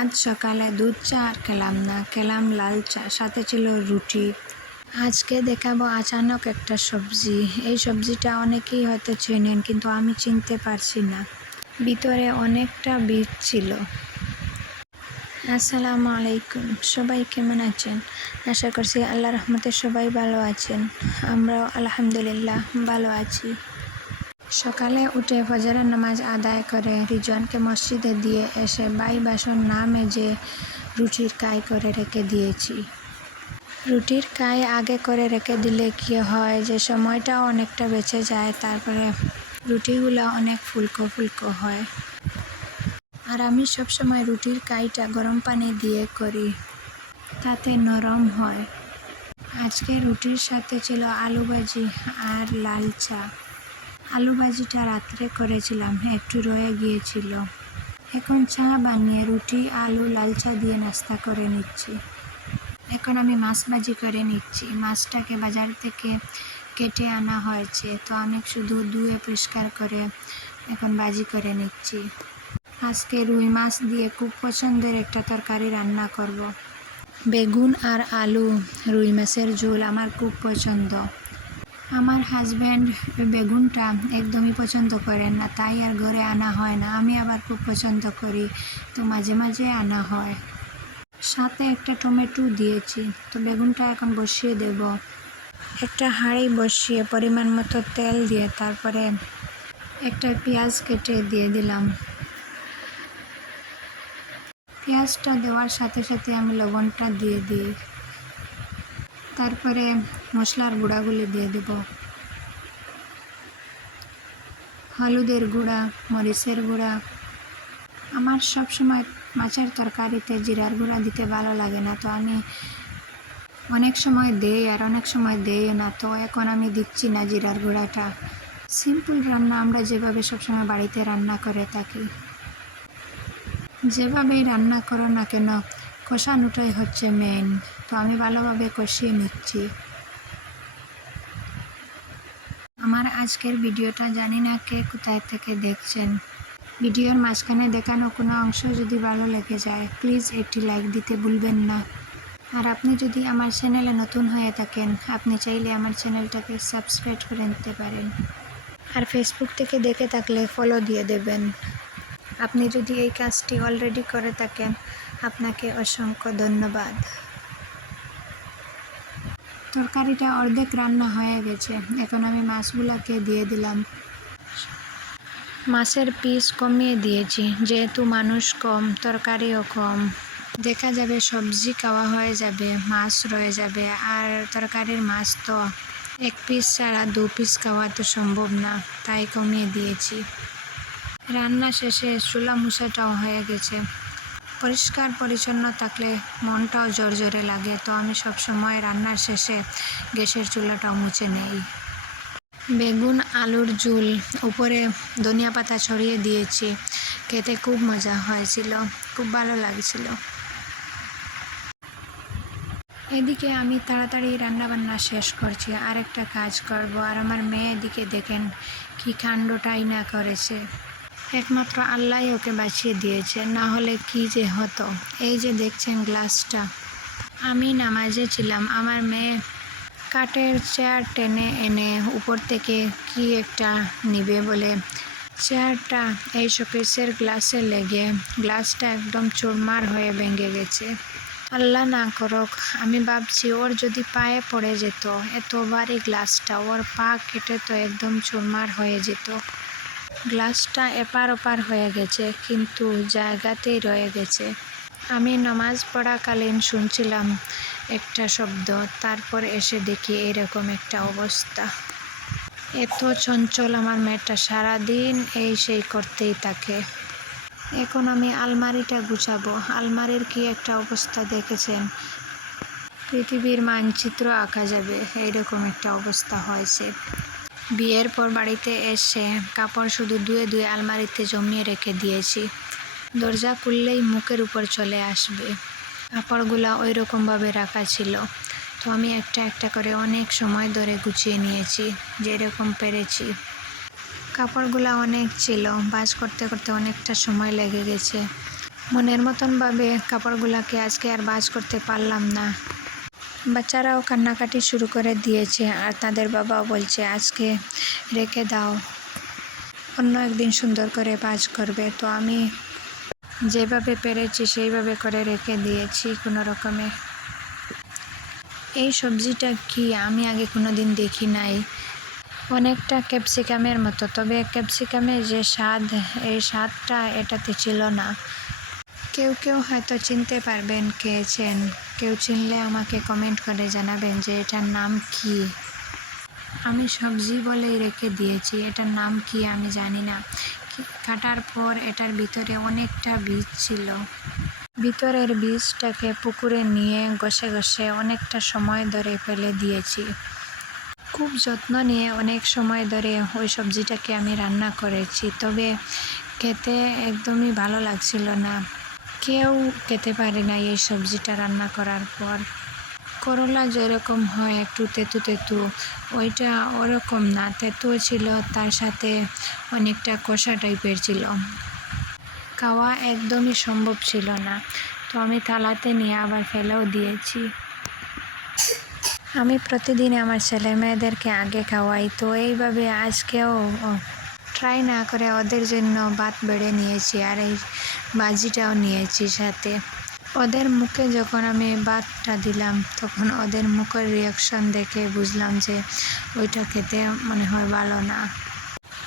আজ সকালে দুধ চা আর খেলাম না, খেলাম লাল চা, সাথে ছিল রুটি। আজকে দেখাবো আচানক একটা সবজি। এই সবজিটা অনেকেই হয়তো চেনেন, কিন্তু আমি চিনতে পারছি না। ভিতরে অনেকটা বীজ ছিল। আসসালামু আলাইকুম। সবাই কেমন আছেন? আশা করছি আল্লাহ রহমতে সবাই ভালো আছেন। আমরাও আলহামদুলিল্লাহ ভালো আছি। সকালে উঠে ফজরের নামাজ আদায় করে রিজওয়ানকে মসজিদে দিয়ে এসে বাই বাসন না মেজে রুটির কাই করে রেখে দিয়েছি। রুটির কাই আগে করে রেখে দিলে কি হয় যে সময়টাও অনেকটা বেঁচে যায়, তারপরে রুটিগুলো অনেক ফুলকো ফুলকো হয়। আর আমি সবসময় রুটির কাইটা গরম পানি দিয়ে করি, তাতে নরম হয়। আজকে রুটির সাথে ছিল আলু ভাজি আর লাল চা। আলু ভাজিটা রাত্রে করেছিলাম একটু রয়ে গিয়েছিল। এখন চা বানিয়ে রুটি, আলু, লাল চা দিয়ে নাস্তা করে নিচ্ছি। এখন আমি মাছ ভাজি করে নিচ্ছি। মাছটাকে বাজার থেকে কেটে আনা হয়েছে, তো আমি শুধু ধুয়ে পরিষ্কার করে এখন ভাজি করে নিচ্ছি। আজকে রুই মাছ দিয়ে খুব পছন্দের একটা তরকারি রান্না করব। বেগুন আর আলু, রুই মাছের ঝোল আমার খুব পছন্দ। আমার হাজব্যান্ড বেগুনটা একদমই পছন্দ করেন না, তাই আর ঘরে আনা হয় না। আমি আবার খুব পছন্দ করি, তো মাঝে মাঝে আনা হয়। সাথে একটা টমেটো দিয়েছি, তো বেগুনটা এখন বসিয়ে দেব। একটা হাঁড়ি বসিয়ে পরিমাণ মতো তেল দিয়ে তারপরে একটা পেঁয়াজ কেটে দিয়ে দিলাম। পেঁয়াজটা দেওয়ার সাথে সাথে আমি লবণটা দিয়ে দিই। তারপরে মশলার গুঁড়াগুলি দিয়ে দেব। হলুদের গুঁড়া, মরিচের গুঁড়া। আমার সব সময় মাছের তরকারিতে জিরার গুঁড়া দিতে ভালো লাগে না, তো আমি অনেক সময় দেই আর অনেক সময় দেই না, তো এখন আমি দিচ্ছি না জিরার গুঁড়াটা। সিম্পল রান্না আমরা যেভাবে সবসময় বাড়িতে রান্না করে থাকি। যেভাবেই রান্না করো না কেন, কষানোটাই হচ্ছে মেন তো আমি ভালোভাবে কষিয়ে নিচ্ছি। আমার আজকের ভিডিওটা জানি না কে কোথায় থেকে দেখছেন। ভিডিওর মাঝখানে দেখানো কোনো অংশ যদি ভালো লেগে যায়, প্লিজ একটি লাইক দিতে ভুলবেন না। আর আপনি যদি আমার চ্যানেলে নতুন হয়ে থাকেন, আপনি চাইলে আমার চ্যানেলটাকে সাবস্ক্রাইব করে নিতে পারেন। আর ফেসবুক থেকে দেখে থাকলে ফলো দিয়ে দেবেন। আপনি যদি এই কাজটি অলরেডি করে থাকেন, আপনাকে অসংখ্য ধন্যবাদ। তরকারিটা অর্ধেক রান্না হয়ে গেছে। এখন আমি মাছগুলোকে দিয়ে দিলাম। মাছের পিস কমিয়ে দিয়েছি। যেহেতু মানুষ কম, তরকারিও কম। দেখা যাবে সবজি খাওয়া হয়ে যাবে, মাছ রয়ে যাবে। আর তরকারির মাছ তো এক পিস ছাড়া দু পিস খাওয়া তো সম্ভব না, তাই কমিয়ে দিয়েছি। রান্না শেষে চুলা মুছাটাও হয়ে গেছে। পরিষ্কার পরিচ্ছন্ন থাকলে মনটাও জোরে লাগে। তো আমি সব সময় রান্নার শেষে গ্যাসের চুলাটাও মুছে নেই। বেগুন, আলুর ঝুল, উপরে ধনিয়া পাতা ছড়িয়ে দিয়েছি। খেতে খুব মজা হয়েছিল, খুব ভালো লাগছিল। এদিকে আমি তাড়াতাড়ি রান্নাবান্না শেষ করছি আর একটা কাজ করব। আর আমার মেয়ে এদিকে দেখেন কি কাণ্ডটাই না করেছে। একমাত্র আল্লাহ ওকে বাঁচিয়ে দিয়েছে, না হলে কি যে হতো? এই যে দেখছেন গ্লাসটা। আমি নামাজে ছিলাম, আমার মেয়ে কাঠের চেয়ার টেনে এনে উপর থেকে কি একটা নিবে বলে চেয়ারটা এই শোকেসের গ্লাসে লেগে গ্লাসটা একদম চুরমার হয়ে ভেঙে গেছে। আল্লাহ না করুক, আমি ভাবছি ওর যদি পায়ে পড়ে যেত এত ভারী গ্লাসটা ওর পা কেটে তো একদম চুরমার হয়ে যেত। গ্লাসটা এপার ওপার হয়ে গেছে, কিন্তু জায়গাতেই রয়ে গেছে। আমি নামাজ পড়াকালীন শুনছিলাম একটা শব্দ, তারপর এসে দেখি এরকম একটা অবস্থা। এত চঞ্চল আমার মেয়েটা, সারাদিন এই সেই করতেই থাকে। এখন আমি আলমারিটা গুছাবো। আলমারির কি একটা অবস্থা দেখেছেন? পৃথিবীর মানচিত্র আঁকা যাবে, এইরকম একটা অবস্থা হয়েছে। বিয়ের পর বাড়িতে এসে কাপড় শুধু ধুয়ে ধুয়ে আলমারিতে জমিয়ে রেখে দিয়েছি। দরজা খুললেই মুখের উপর চলে আসবে। কাপড়গুলা ওই রকমভাবে রাখা ছিল। তো আমি একটা একটা করে অনেক সময় ধরে গুছিয়ে নিয়েছি, যেরকম পেরেছি। কাপড়গুলা অনেক ছিল, বাস করতে করতে অনেকটা সময় লেগে গেছে। মনের মতনভাবে কাপড়গুলোকে আজকে আর বাজ করতে পারলাম না। বাচ্চারাও কান্নাকাটি শুরু করে দিয়েছে আর তাদের বাবাও বলছে, আজকে রেখে দাও। অন্য একদিন সুন্দর করে বাজ করবে। তো আমি যেভাবে পেরেছি, সেইভাবে করে রেখে দিয়েছি কোনো রকমে। এই সবজিটা কি আমি আগে কোনো দিন দেখি নাই। অনেকটা ক্যাপসিকামের মতো, তবে ক্যাপসিকামের যে স্বাদ, এই স্বাদটা এটাতে ছিল না। কেউ কেউ হয়তো চিনতে পারবেন খেয়েছেন কেউ চিনলে আমাকে কমেন্ট করে জানাবেন যে এটার নাম কি। আমি সবজি বলেই রেখে দিয়েছি, এটার নাম কি আমি জানি না। কাটার পর এটার ভিতরে অনেকটা বীজ ছিল। ভিতরের বীজটাকে পুকুরে নিয়ে ঘষে ঘষে অনেকটা সময় ধরে ফেলে দিয়েছি। খুব যত্ন নিয়ে অনেক সময় ধরে ওই সবজিটাকে আমি রান্না করেছি, তবে খেতে একদমই ভালো লাগছিল না। কেউ খেতে পারে না এই সবজিটা রান্না করার পর। করলা যেরকম হয় একটু তেতু তেতু, ওইটা ওরকম না। তেতু ছিল, তার সাথে অনেকটা কষা টাইপের ছিল। খাওয়া একদমই সম্ভব ছিল না। তো আমি থালাতে নিয়ে আবার ফেলেও দিয়েছি। আমি প্রতিদিন আমার ছেলে মেয়েদেরকে আগে খাওয়াই। তো এইভাবে আজকেও ট্রাই না করে ওদের জন্য ভাত বেড়ে নিয়েছি আর এই বাজিটাও নিয়েছি সাথে। ওদের মুখে যখন আমি ভাতটা দিলাম, তখন ওদের মুখের রিয়াকশন দেখে বুঝলাম যে ওইটা খেতে মনে হয় ভালো না।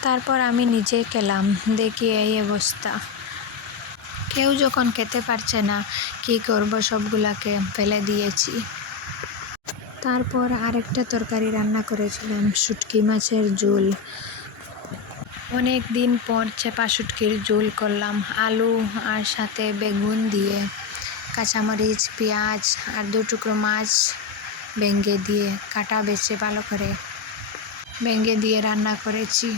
তারপর আমি নিজে খেলাম, দেখি এই অবস্থা। কেউ যখন খেতে পারছে না, কি করব সবগুলাকে ফেলে দিয়েছি। তারপর আরেকটা তরকারি রান্না করেছিলাম, শুটকি মাছের ঝোল। অনেক দিন পর চেপা শুটকির ঝোল করলাম, আলু আর সাথে বেগুন দিয়ে, কাঁচামরিচ, পেঁয়াজ আর দু টুকরো মাছ ভেঙে দিয়ে কাটা বেছে ভালো করে, ভেঙে দিয়ে রান্না করেছি।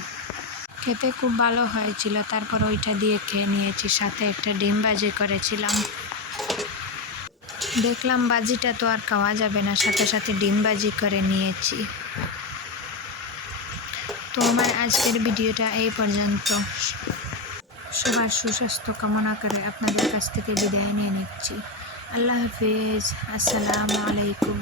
খেতে খুব ভালো হয়েছিল, তারপর ওইটা দিয়ে খেয়ে নিয়েছি, সাথে একটা ডিম ভাজি করেছিলাম। দেখলাম বাজিটা তো আর খাওয়া যাবে না, সাথে সাথে ডিম বাজি করে নিয়েছি। তো আমার আজকের ভিডিওটা এই পর্যন্ত। সবার সুস্বাস্থ্য কামনা করে আপনাদের কাছ থেকে বিদায় নিয়ে নিচ্ছি। আল্লাহ হাফিজ। আসসালামু আলাইকুম।